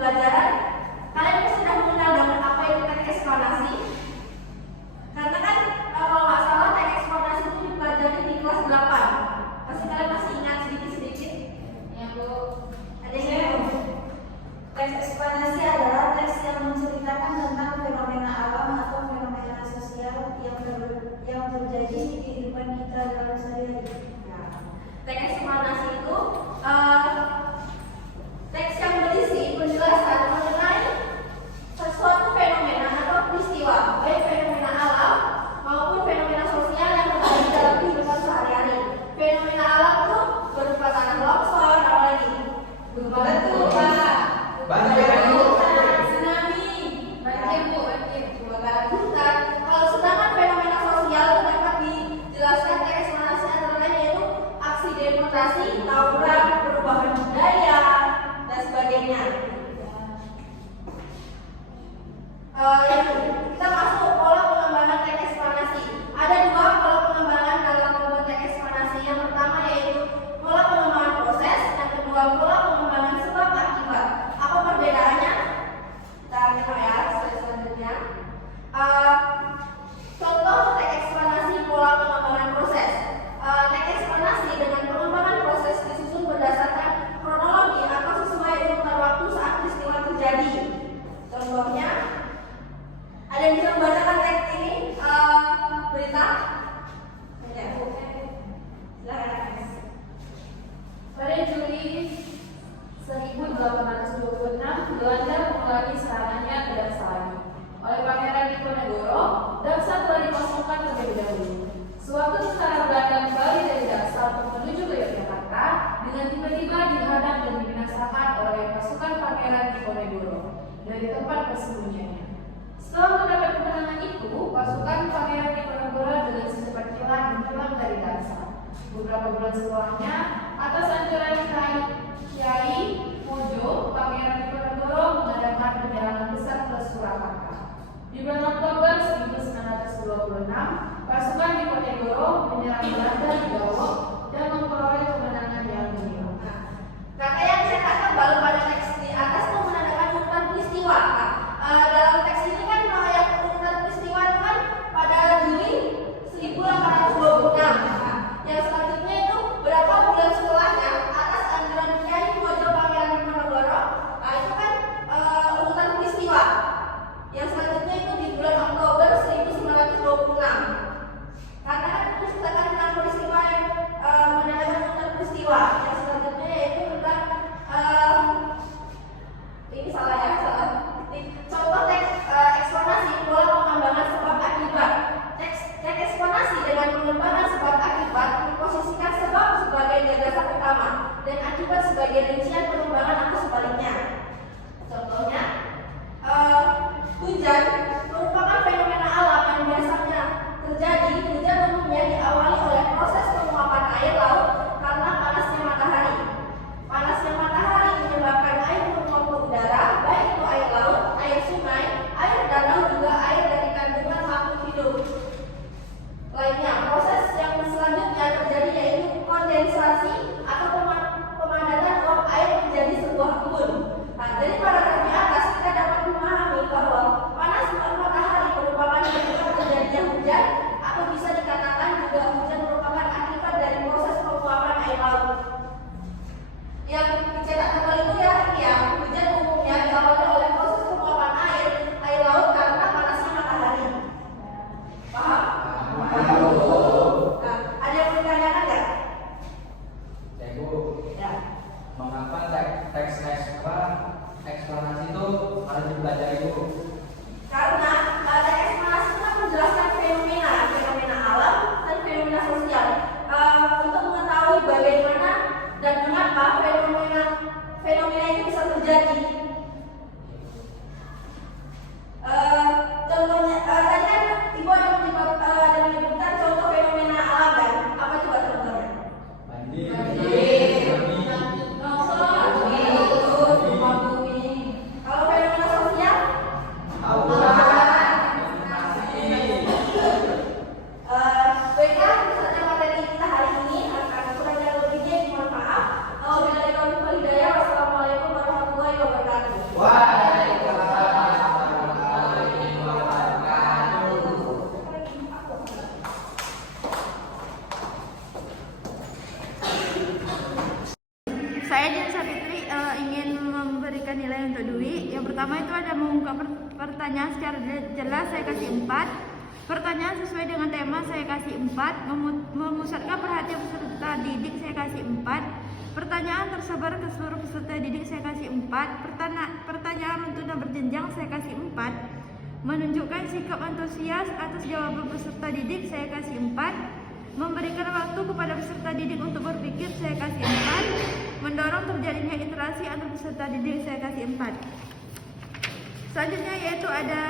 pembelajaran, kalian sudah mengenal dengan apa itu teknik ekspansi? Karena kan kalau nggak salah teknik ekspansi itu dipelajari di kelas 8. Pasti kalian masih ingat sedikit-sedikit? Ya Bu. Ada yang Teks ekspansi adalah teks yang menceritakan tentang fenomena alam atau fenomena sosial yang terjadi di kehidupan kita dalam sehari-hari. Nah, teks ekspansi itu teks yang berisi penjelasan mengenai sesuatu fenomena atau peristiwa, baik fenomena alam maupun fenomena sosial yang terjadi dalam kehidupan sehari-hari. Fenomena alam itu berupa tanah longsor, apa lagi? Betul, Pak. Banjir, tsunami, Banjir Bu, banjir. kebakaran hutan. Kalau sedangkan fenomena sosial itu dapat dijelaskan teks ekspansi antara lain yaitu aksi demonstrasi, tawuran, perubahan budaya, dan sebagainya. Kita masuk pola pengembangan teks ekspansi. Ada dua pola pengembangan dalam membuat teks ekspansi. Yang pertama yaitu pola pengembangan proses, yang kedua pola pengembangan sebab akibat. Apa perbedaannya? Kita lihat ya slide selanjutnya. Contoh teks ekspansi pola pengembangan proses. Teks ekspansi dengan pengembangan proses disusun berdasarkan kronologi atau sesuai urutan waktu saat peristiwa terjadi. Contohnya, ada yang bisa membacakan teks ini berita? Ya, silakan. Pada Juli 1826, Belanda mengulangi serangannya ke Dansai oleh Pangeran Diponegoro. Daksa telah dikosongkan terlebih dahulu. Sewaktu tentara Belanda kembali dari Daksa untuk menuju ke Yogyakarta, dengan tiba-tiba dihadang dan dibinasakan oleh pasukan Pangeran Diponegoro dari tempat persembunyiannya. Setelah mendapat kemenangan itu, pasukan Pangeran Diponegoro dengan secepat kilat menghilang dari Daksa. Beberapa bulan setelahnya, atas anjuran Kiai Mojo, Pangeran Diponegoro mengadakan penyerangan besar ke Surakarta. Di bulan Oktober 1926, pasukan Diponegoro menyerang Belanda di Gawok dan memperoleh kemenangan yang gemilang. Kakak yang saya katakan baru pada teks di atas itu menandakan urutan peristiwa. Dalam teks ini kan yang urutan peristiwa itu kan pada Juli 1826. Yang selanjutnya itu berapa bulan setelahnya atas anjuran Kiai Mojo Pangeran Diponegoro. Itu kan urutan peristiwa. Yang selanjutnya itu di bulan Oktober 1926. Karena kan itu ceritakan tentang peristiwa yang menandakan urutan peristiwa. Yang selanjutnya yaitu tentang ini salah ya, salah. Contoh teks ekspansi pola pengembangan sebab akibat. Teks ekspansi dengan pengembangan sebab akibat memposisikan sebab sebagai gagasan utama dan akibat sebagai rincian pengembangan atau sebaliknya. Contohnya, hujan merupakan fenomena alam yang biasanya terjadi. Hujan umumnya diawali oleh proses penguapan air laut karena panasnya matahari. Panasnya matahari menyebabkan air menguap ke udara, baik itu air laut, air sungai, air danau, juga air dari kandungan makhluk hidup lainnya. Proses yang selanjutnya terjadi yaitu kondensasi atau pemadatan uap air menjadi sebuah embun. Nah, dari paragraf di atas kita dapat memahami bahwa panas matahari merupakan penyebab terjadinya hujan, atau bisa dikatakan juga hujan merupakan akibat dari proses penguapan air laut. Yang dicetak tebal itu ya hujan umumnya diawali oleh proses penguapan air laut karena panasnya matahari. Paham? Nah, ada yang mau ditanyakan nggak? Ya Bu, Ya. mengapa teks eksplanasi itu harus dipelajari Bu? Karena teks ekspansi itu kan menjelaskan fenomena alam dan fenomena sosial. Untuk mengetahui bagaimana dan mengapa fenomena itu bisa terjadi. Contohnya, tadi kan Ibu ada menyebutkan contoh fenomena alam kan? Apa coba contohnya? Banjir, Kalau fenomena sosial? Baiklah, saja materi kita hari ini. Akan kurang lebihnya mohon maaf. Wassalamualaikum warahmatullahi wabarakatuh. Saya Jensa Fitri ingin memberikan nilai untuk Dwi. Yang pertama itu ada mengungkap pertanyaan secara jelas, saya kasih 4. Pertanyaan sesuai dengan tema, saya kasih 4. Memusatkan perhatian peserta didik, saya kasih 4. Pertanyaan tersebar ke seluruh peserta didik, saya kasih 4. Pertanyaan untuk dan berjenjang, saya kasih 4. Menunjukkan sikap antusias atas jawaban peserta didik, saya kasih 4. Memberikan waktu kepada peserta didik untuk berpikir, saya kasih 4. Mendorong terjadinya interaksi antar peserta didik, saya kasih 4. Selanjutnya yaitu ada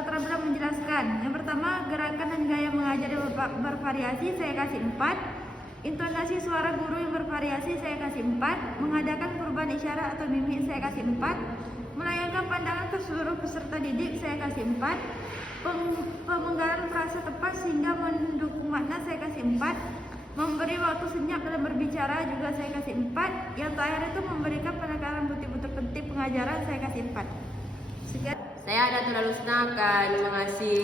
keterampilan menjelaskan. Yang pertama, gerakan dan gaya mengajar yang bervariasi, saya kasih 4. Intonasi suara guru yang bervariasi, saya kasih 4. Mengadakan perubahan isyarat atau mimik, saya kasih 4. Melayangkan pandangan ke seluruh peserta didik, saya kasih 4. Pemenggalan frasa tepat sehingga mendukung makna, saya kasih 4. Memberi waktu senyap dalam berbicara juga saya kasih 4. Yang terakhir itu memberikan penekanan bukti-bukti penting pengajaran, saya kasih 4. Sekian. Saya Adatul Alusna akan mengasih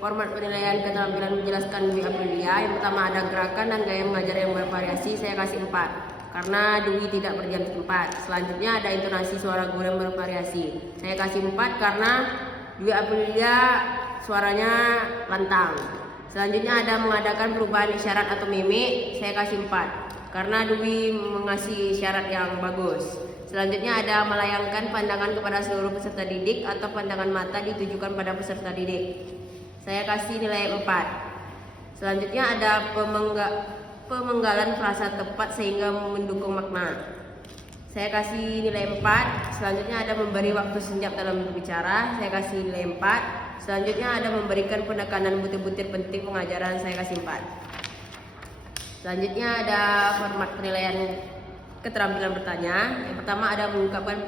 format penilaian keterampilan menjelaskan Dwi Aprilia. Yang pertama ada gerakan dan gaya mengajar yang bervariasi, saya kasih 4 karena Dwi tidak berjalan tempat. Selanjutnya ada intonasi suara guru yang bervariasi, saya kasih 4 karena Dwi Aprilia suaranya lantang. Selanjutnya ada mengadakan perubahan isyarat atau mimik, saya kasih 4 karena Dwi mengasih isyarat yang bagus. Selanjutnya ada melayangkan pandangan kepada seluruh peserta didik atau pandangan mata ditujukan pada peserta didik, saya kasih nilai 4. Selanjutnya ada pemenggalan frasa tepat sehingga mendukung makna, saya kasih nilai 4. Selanjutnya ada memberi waktu senyap dalam berbicara, saya kasih nilai 4. Selanjutnya ada memberikan penekanan butir-butir penting pengajaran, saya kasih 4. Selanjutnya ada format penilaian keterampilan bertanya. Yang pertama ada mengungkapkan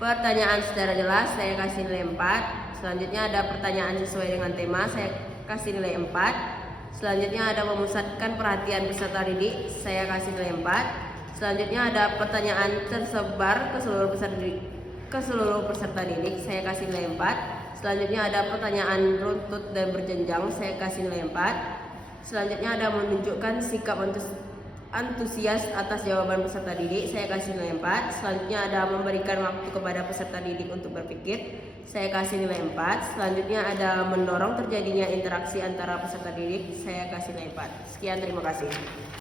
pertanyaan secara jelas, saya kasih nilai 4. Selanjutnya ada pertanyaan sesuai dengan tema, saya kasih nilai 4. Selanjutnya ada memusatkan perhatian peserta didik, saya kasih nilai 4. Selanjutnya ada pertanyaan tersebar ke seluruh peserta didik, saya kasih nilai 4. Selanjutnya ada pertanyaan runtut dan berjenjang, saya kasih nilai 4. Selanjutnya ada menunjukkan sikap antusias atas jawaban peserta didik, saya kasih nilai 4. Selanjutnya ada memberikan waktu kepada peserta didik untuk berpikir, saya kasih nilai 4. Selanjutnya ada mendorong terjadinya interaksi antara peserta didik, saya kasih nilai 4. Sekian, terima kasih.